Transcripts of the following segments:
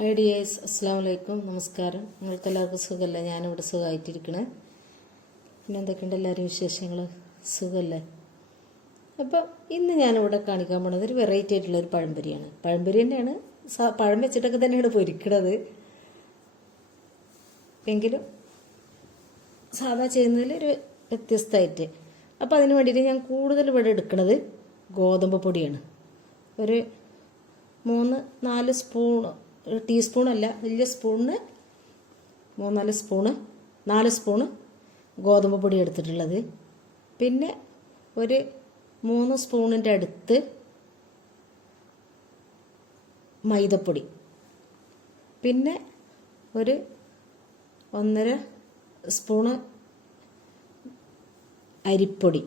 Hi dears, അസ്സാം വലൈക്കും, നമസ്കാരം. നിങ്ങൾക്ക് എല്ലാവർക്കും സുഖമല്ലേ? ഞാനിവിടെ സുഖമായിട്ടിരിക്കണേ. പിന്നെ എന്തൊക്കെയുണ്ട് എല്ലാവരും വിശേഷങ്ങൾ? സുഖമല്ലേ? അപ്പോൾ ഇന്ന് ഞാനിവിടെ കാണിക്കാൻ പോണത് ഒരു വെറൈറ്റി ആയിട്ടുള്ളൊരു പഴംപൊരിയാണ്. പഴംപൊരി തന്നെയാണ്, പഴം വെച്ചിട്ടൊക്കെ തന്നെയാണ് പൊരിക്കണത്. എങ്കിലും സാധാ ചെയ്യുന്നതിൽ ഒരു വ്യത്യസ്തമായിട്ട്. അപ്പോൾ അതിന് വേണ്ടിയിട്ട് ഞാൻ കൂടുതൽ ഇവിടെ എടുക്കുന്നത് ഗോതമ്പ് പൊടിയാണ്. ഒരു 3-4 സ്പൂൺ, ടീസ്പൂണല്ല, വലിയ സ്പൂണിന് 3-4 സ്പൂണ്, 4 സ്പൂണ് ഗോതമ്പ് പൊടി എടുത്തിട്ടുള്ളത്. പിന്നെ ഒരു 3 സ്പൂണിൻ്റെ അടുത്ത് മൈദപ്പൊടി, പിന്നെ ഒരു 1.5 സ്പൂണ് അരിപ്പൊടി,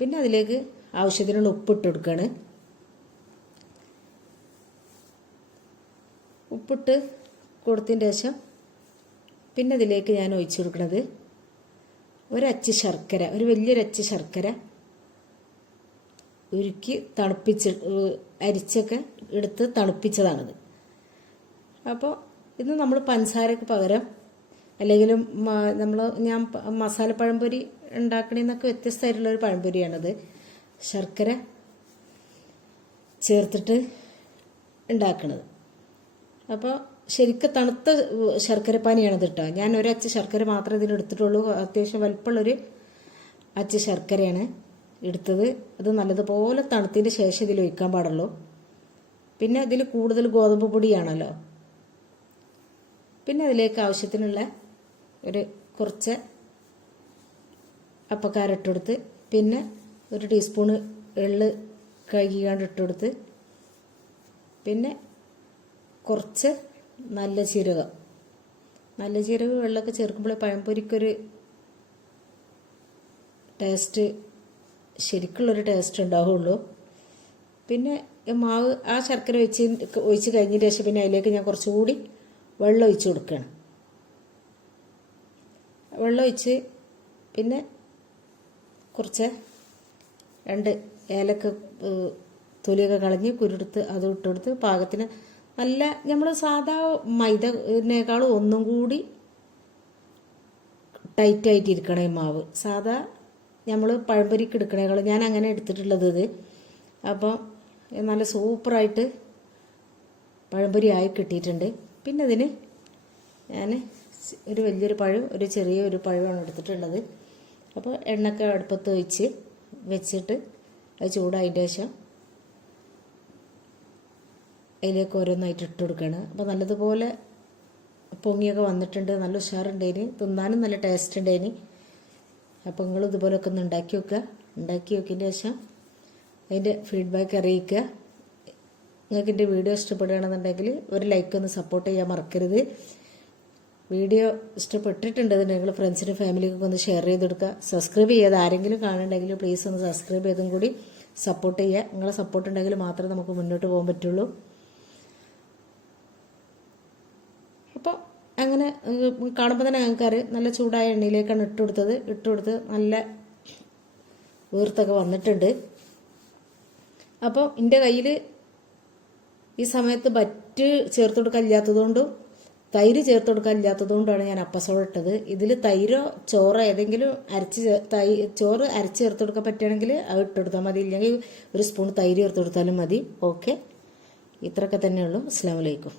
പിന്നെ അതിലേക്ക് ആവശ്യത്തിനുള്ള ഉപ്പിട്ട് കൊടുക്കുകയാണ്. ഉപ്പിട്ട് കൊടുത്തതിന് ശേഷം പിന്നെ അതിലേക്ക് ഞാൻ ഒഴിച്ചു കൊടുക്കുന്നത് ഒരച്ച് ശർക്കര, ഒരു വലിയൊരച്ച് ശർക്കര ഉരുക്കി തണുപ്പിച്ച് അരിച്ചൊക്കെ എടുത്ത് തണുപ്പിച്ചതാണിത്. അപ്പോൾ ഇത് നമ്മൾ പഞ്ചസാരക്ക് പകരം അല്ലെങ്കിലും ഞാൻ മസാല പഴംപൊരി ഉണ്ടാക്കണമെന്നൊക്കെ വ്യത്യസ്തമായിട്ടുള്ളൊരു പഴംപൊരിയാണത്. ശർക്കര ചേർത്തിട്ട് ഉണ്ടാക്കുന്നത്. അപ്പോൾ ശരിക്കും തണുത്ത ശർക്കരപ്പാനിയാണത് കേട്ടോ. ഞാൻ ഒരച്ച് ശർക്കര മാത്രമേ ഇതിലെടുത്തിട്ടുള്ളൂ. അത്യാവശ്യം വലിപ്പമുള്ളൊരു അച്ച് ശർക്കരയാണ് എടുത്തത്. അത് നല്ലതുപോലെ തണുത്തതിൻ്റെ ശേഷം ഇതിൽ ഒഴിക്കാൻ പാടുള്ളൂ. പിന്നെ അതിൽ കൂടുതൽ ഗോതമ്പ് പൊടിയാണല്ലോ. പിന്നെ അതിലേക്ക് ആവശ്യത്തിനുള്ള ഒരു കുറച്ച് അപ്പക്കാരം ഇട്ടുകൊടുത്ത്, പിന്നെ ഒരു ടീസ്പൂണ് എള്ള് കഴുകിക്കാണ്ട് ഇട്ടുകൊടുത്ത്, പിന്നെ കുറച്ച് നല്ല ജീരകം വെള്ളമൊക്കെ ചേർക്കുമ്പോൾ പഴംപൊരിക്കൊരു ടേസ്റ്റ്, ശരിക്കുള്ളൊരു ടേസ്റ്റ് ഉണ്ടാവുള്ളൂ. പിന്നെ മാവ് ആ ശർക്കര ഒഴിച്ച് കഴിഞ്ഞതിന് ശേഷം പിന്നെ അതിലേക്ക് ഞാൻ കുറച്ചുകൂടി വെള്ളം ഒഴിച്ച് കൊടുക്കുകയാണ്. വെള്ളം ഒഴിച്ച് പിന്നെ കുറച്ച് 2 ഏലക്ക തൊലിയൊക്കെ കളഞ്ഞ് കുരുടുത്ത് അതും ഇട്ടുകൊടുത്ത് പാകത്തിന് നല്ല, നമ്മൾ സാധാ മൈദനേക്കാളും ഒന്നും കൂടി ടൈറ്റായിട്ടിരിക്കണം ഈ മാവ്. സാധാ നമ്മൾ പഴംപൊരിക്ക് എടുക്കണേക്കാളും ഞാൻ അങ്ങനെ എടുത്തിട്ടുള്ളത് ഇത്. അപ്പോൾ നല്ല സൂപ്പറായിട്ട് പഴംപൊരി ആയി കിട്ടിയിട്ടുണ്ട്. പിന്നെ അതിന് ഞാൻ ഒരു വലിയൊരു പഴം, ഒരു ചെറിയൊരു പഴമാണ് എടുത്തിട്ടുള്ളത്. അപ്പോൾ എണ്ണയൊക്കെ അടുപ്പത്ത് വെച്ചിട്ട് അത് ചൂടായതിൻ്റെ ശേഷം അതിലേക്ക് ഓരോന്നായിട്ട് ഇട്ട് കൊടുക്കുകയാണ്. അപ്പോൾ നല്ലതുപോലെ പൊങ്ങിയൊക്കെ വന്നിട്ടുണ്ട്, നല്ല ഉഷാറുണ്ടേന്, തിന്നാനും നല്ല ടേസ്റ്റ് ഉണ്ടേന്. അപ്പോൾ നിങ്ങൾ ഇതുപോലെയൊക്കെ ഒന്ന് ഉണ്ടാക്കി നോക്കിയതിന് ശേഷം അതിൻ്റെ ഫീഡ്ബാക്ക് അറിയിക്കുക. നിങ്ങൾക്ക് എൻ്റെ വീഡിയോ ഇഷ്ടപ്പെടുകയാണെന്നുണ്ടെങ്കിൽ ഒരു ലൈക്ക് ഒന്ന് സപ്പോർട്ട് ചെയ്യാൻ മറക്കരുത്. വീഡിയോ ഇഷ്ടപ്പെട്ടിട്ടുണ്ടെങ്കിൽ നിങ്ങൾ ഫ്രണ്ട്സിനും ഫാമിലിക്കൊക്കെ ഒന്ന് ഷെയർ ചെയ്ത് കൊടുക്കുക. സബ്സ്ക്രൈബ് ചെയ്യാതെ ആരെങ്കിലും കാണുന്നുണ്ടെങ്കിൽ പ്ലീസ് ഒന്ന് സബ്സ്ക്രൈബ് ചെയ്തും കൂടി സപ്പോർട്ട് ചെയ്യുക. നിങ്ങളെ സപ്പോർട്ട് ഉണ്ടെങ്കിൽ മാത്രമേ നമുക്ക് മുന്നോട്ട് പോകാൻ പറ്റുള്ളൂ. അപ്പോൾ അങ്ങനെ കാണുമ്പോൾ തന്നെ ഞങ്ങൾക്ക് നല്ല ചൂടായ എണ്ണയിലേക്കാണ് ഇട്ടുകൊടുത്ത് നല്ല വീർത്തൊക്കെ വന്നിട്ടുണ്ട്. അപ്പോൾ എൻ്റെ കയ്യിൽ ഈ സമയത്ത് ബറ്റ് ചേർത്ത് കൊടുക്കാനില്ലാത്തതുകൊണ്ടും തൈര് ചേർത്ത് കൊടുക്കാനില്ലാത്തതുകൊണ്ടാണ് ഞാൻ അപ്പസോഡ ഇട്ടത്. ഇതിൽ തൈരോ ചോറോ ഏതെങ്കിലും ചോറ് അരച്ച് ചേർത്ത് കൊടുക്കാൻ പറ്റുകയാണെങ്കിൽ അത് ഇട്ടെടുത്താൽ മതി, ഇല്ലെങ്കിൽ ഒരു സ്പൂൺ തൈര് ചേർത്ത് കൊടുത്താലും മതി. ഓക്കെ, ഇത്രയൊക്കെ തന്നെയുള്ളൂ. അസ്സലാമു അലൈക്കും.